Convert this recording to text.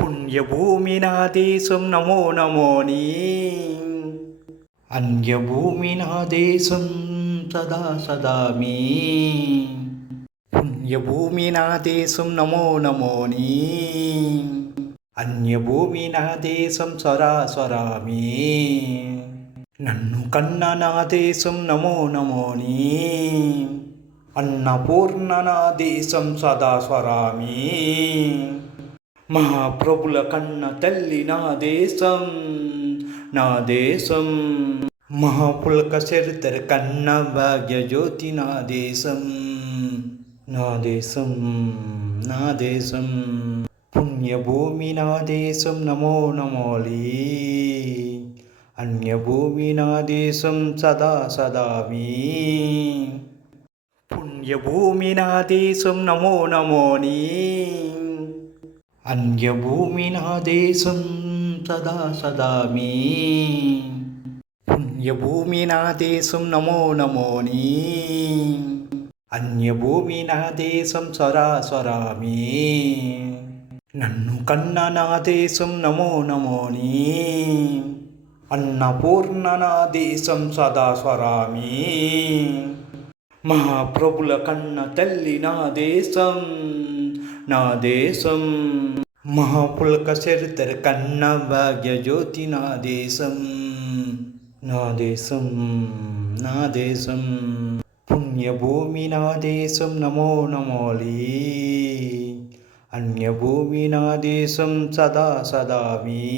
పుణ్యభూమి నా దేశం నమో నమోని. అన్యభూమి నా దేశం సదా సదామి. పుణ్యభూమి నా దేశం నమో నమోని. అన్యభూమి నా దేశం స్వరాస్వరామి. నన్ను కన్న నా దేశం నమో నమోని. అన్నపూర్ణ నా దేశం సదా స్వరామి. మహాప్రభుల కన్న తల్లి నా దేశం నా దేశం. మహాపులక చరిత్ర కన్న భాగ్య జ్యోతి నా దేశం నా దేశం నా దేశం. పుణ్యభూమి నా దేశం నమో నమోలి. అన్యభూమి నా దేశం సదా సదామి. పుణ్యభూమి నా దేశం నమో నమోని. అన్యభూమి నా దేశం సదా సదామి. పుణ్యభూమి నా దేశం నమో నమోని. అన్యభూమి నా దేశం స్వరాస్వరామి. నన్ను కన్న నా దేశం నమో నమోని. అన్నపూర్ణ నా దేశం సదా స్వరామి. మహాప్రభుల కన్న తల్లి నా దేశం నా దేశం. మహాపులక చరిత్ర కన్న భాగ్య జ్యోతి నా దేశం నా దేశం నా దేశం. పుణ్యభూమి నా దేశం నమో నమోలి. అన్యభూమి నా దేశం సదా సదామి.